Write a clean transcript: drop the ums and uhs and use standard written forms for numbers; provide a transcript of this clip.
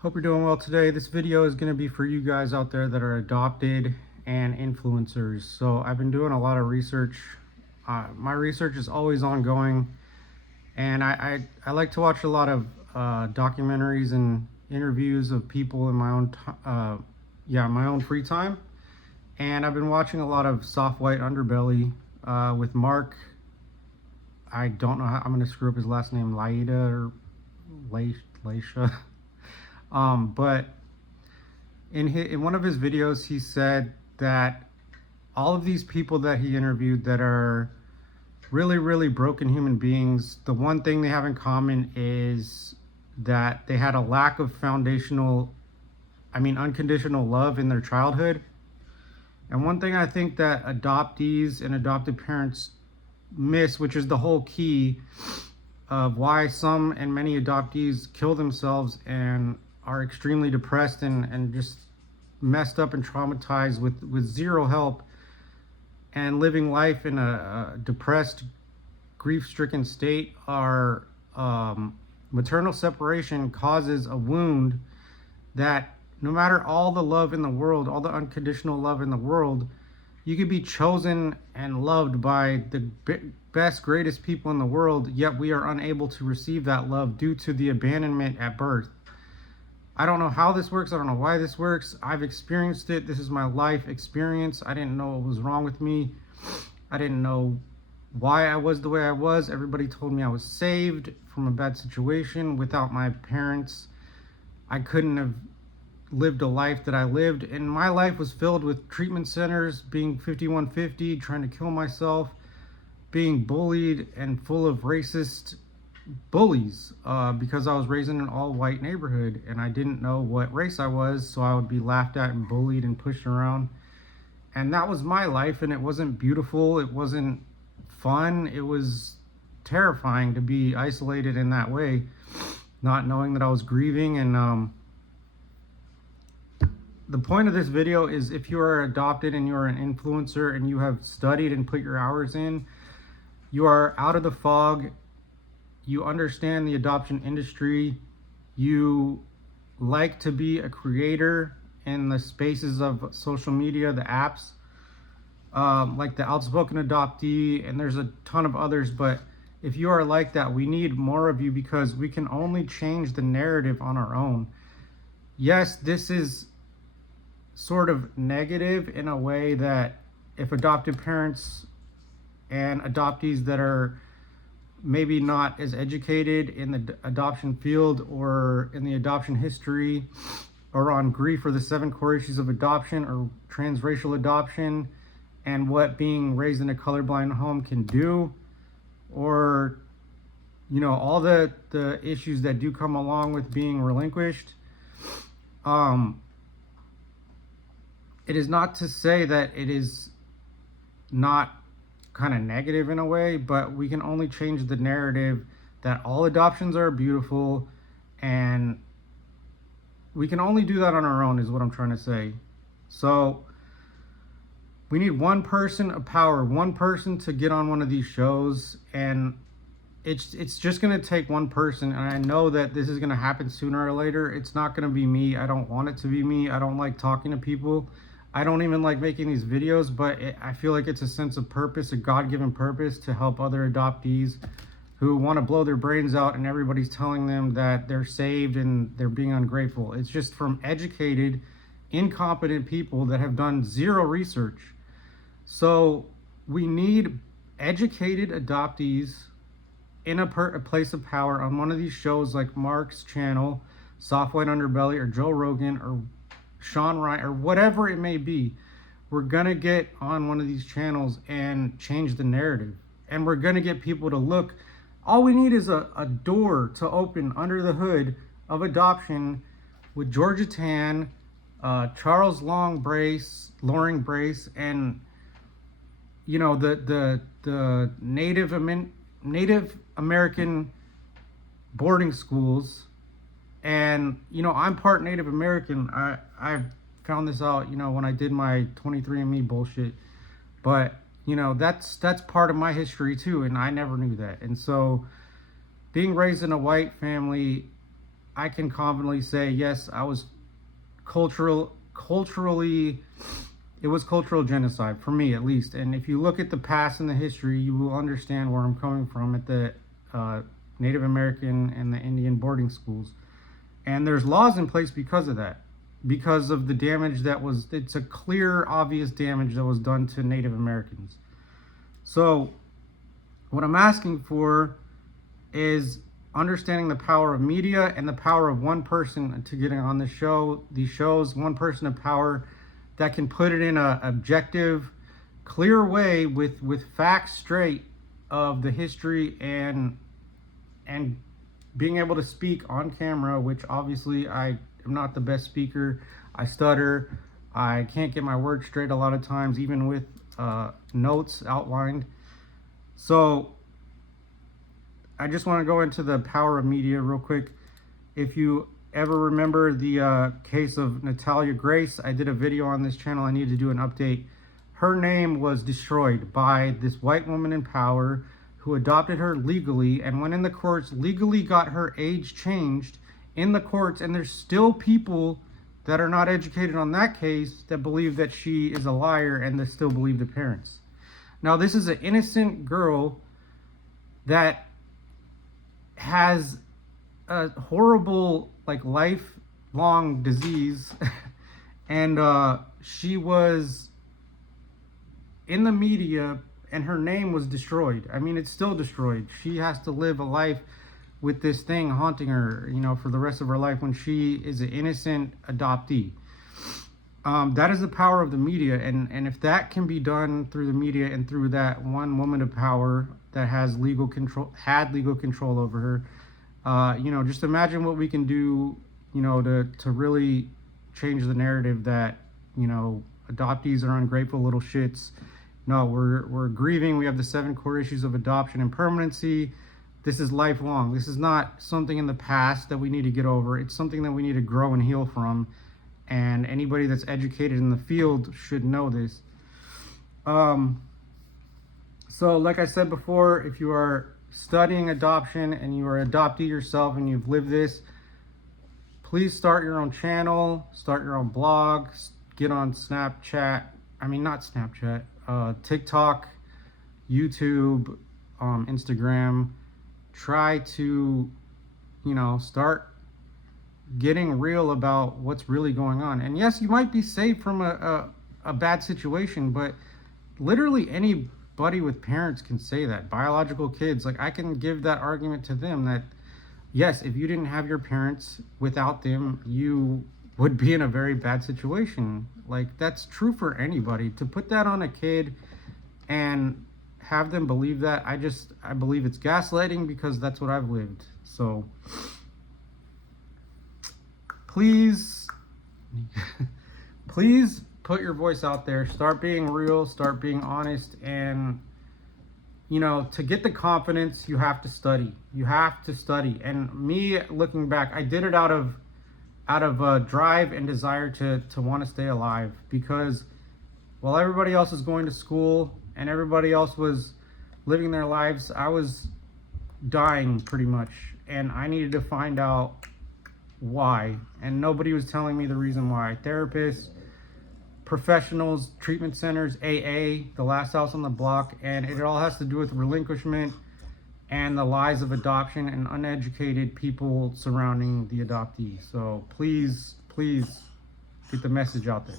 Hope you're doing well today. This video is going to be for you guys out there that are adopted and influencers. So I've been doing a lot of research. My research is always ongoing, and I like to watch a lot of documentaries and interviews of people in my own my own free time. And I've been watching a lot of Soft White Underbelly with Mark. I don't know how I'm going to screw up his last name, Laida or Laisha. But in one of his videos, he said that all of these people that he interviewed that are really, really broken human beings, the one thing they have in common is that they had a lack of unconditional love in their childhood. And one thing I think that adoptees and adopted parents miss, which is the whole key of why some and many adoptees kill themselves and are extremely depressed and just messed up and traumatized with zero help and living life in a depressed, grief-stricken state, are maternal separation causes a wound that no matter all the love in the world, all the unconditional love in the world, you could be chosen and loved by the best, greatest people in the world, yet we are unable to receive that love due to the abandonment at birth. I don't know how this works. I don't know why this works. I've experienced it. This is my life experience. I didn't know what was wrong with me. I didn't know why I was the way I was. Everybody told me I was saved from a bad situation. Without my parents, I couldn't have lived a life that I lived. And my life was filled with treatment centers, being 5150, trying to kill myself, being bullied and full of racist bullies because I was raised in an all-white neighborhood and I didn't know what race I was, so I would be laughed at and bullied and pushed around. And that was my life, and it wasn't beautiful, it wasn't fun, it was terrifying to be isolated in that way, not knowing that I was grieving. And the point of this video is, if you are adopted and you're an influencer and you have studied and put your hours in, you are out of the fog. You understand the adoption industry. You like to be a creator in the spaces of social media, the apps, like the Outspoken Adoptee, and there's a ton of others. But if you are like that, we need more of you, because we can only change the narrative on our own. Yes, this is sort of negative in a way that if adopted parents and adoptees that are maybe not as educated in the adoption field or in the adoption history or on grief or the 7 core issues of adoption or transracial adoption and what being raised in a colorblind home can do, or all the issues that do come along with being relinquished. It is not to say that it is not kind of negative in a way, but we can only change the narrative that all adoptions are beautiful, and we can only do that on our own, is what I'm trying to say. So we need one person of power, one person to get on one of these shows, and it's just going to take one person. And I know that this is going to happen sooner or later. It's not going to be me. I don't want it to be me. I don't like talking to people. I don't even like making these videos, but I feel like it's a sense of purpose, a God-given purpose, to help other adoptees who want to blow their brains out and everybody's telling them that they're saved and they're being ungrateful. It's just from educated, incompetent people that have done zero research. So we need educated adoptees in a place of power on one of these shows, like Mark's channel, Soft White Underbelly, or Joe Rogan, or Sean Ryan, or whatever it may be. We're gonna get on one of these channels and change the narrative, and we're gonna get people to look. All we need is a door to open under the hood of adoption with Georgia Tann, Charles Loring Brace, and the Native American boarding schools. And I'm part Native American. I found this out when I did my 23andMe bullshit, but that's part of my history too, and I never knew that. And so being raised in a white family, I can confidently say, yes, I was culturally, it was cultural genocide for me at least. And if you look at the past and the history, you will understand where I'm coming from at the uh, Native American and the Indian boarding schools. And there's laws in place because of that, because of the damage that was, it's a clear, obvious damage that was done to Native Americans. So, what I'm asking for is understanding the power of media and the power of one person to getting on the show, these shows, one person of power that can put it in a objective, clear way with facts straight of the history and being able to speak on camera, which obviously I am not the best speaker. I stutter. I can't get my words straight a lot of times, even with notes outlined. So I just want to go into the power of media real quick. If you ever remember the case of Natalia Grace, I did a video on this channel. I need to do an update. Her name was destroyed by this white woman in power who adopted her legally and went in the courts, legally got her age changed in the courts, and there's still people that are not educated on that case that believe that she is a liar and that still believe the parents. Now, this is an innocent girl that has a horrible, like, lifelong disease, and she was in the media and her name was destroyed. I mean, it's still destroyed. She has to live a life with this thing haunting her, you know, for the rest of her life when she is an innocent adoptee. That is the power of the media, and if that can be done through the media and through that one woman of power that has had legal control over her, you know, just imagine what we can do, you know, to really change the narrative that, you know, adoptees are ungrateful little shits. No, we're grieving. We have the 7 core issues of adoption and permanency. This is lifelong. This is not something in the past that we need to get over. It's something that we need to grow and heal from. And anybody that's educated in the field should know this. So like I said before, if you are studying adoption and you are an adoptee yourself and you've lived this, please start your own channel, start your own blog, get on Snapchat. I mean, not Snapchat, TikTok, YouTube, Instagram. Try to, you know, start getting real about what's really going on. And yes, you might be saved from a bad situation, but literally anybody with parents can say that. Biological kids, like, I can give that argument to them that yes, if you didn't have your parents, without them, you would be in a very bad situation. Like, that's true for anybody. To put that on a kid and have them believe that, I believe it's gaslighting, because that's what I've lived. So please please put your voice out there, start being real, start being honest. And, you know, to get the confidence, you have to study. And me, looking back, I did it out of drive and desire to want to stay alive, because while everybody else was going to school and everybody else was living their lives, I was dying pretty much, and I needed to find out why, and nobody was telling me the reason why. Therapists, professionals, treatment centers, AA, the last house on the block, and it all has to do with relinquishment and the lies of adoption and uneducated people surrounding the adoptee. So please get the message out there.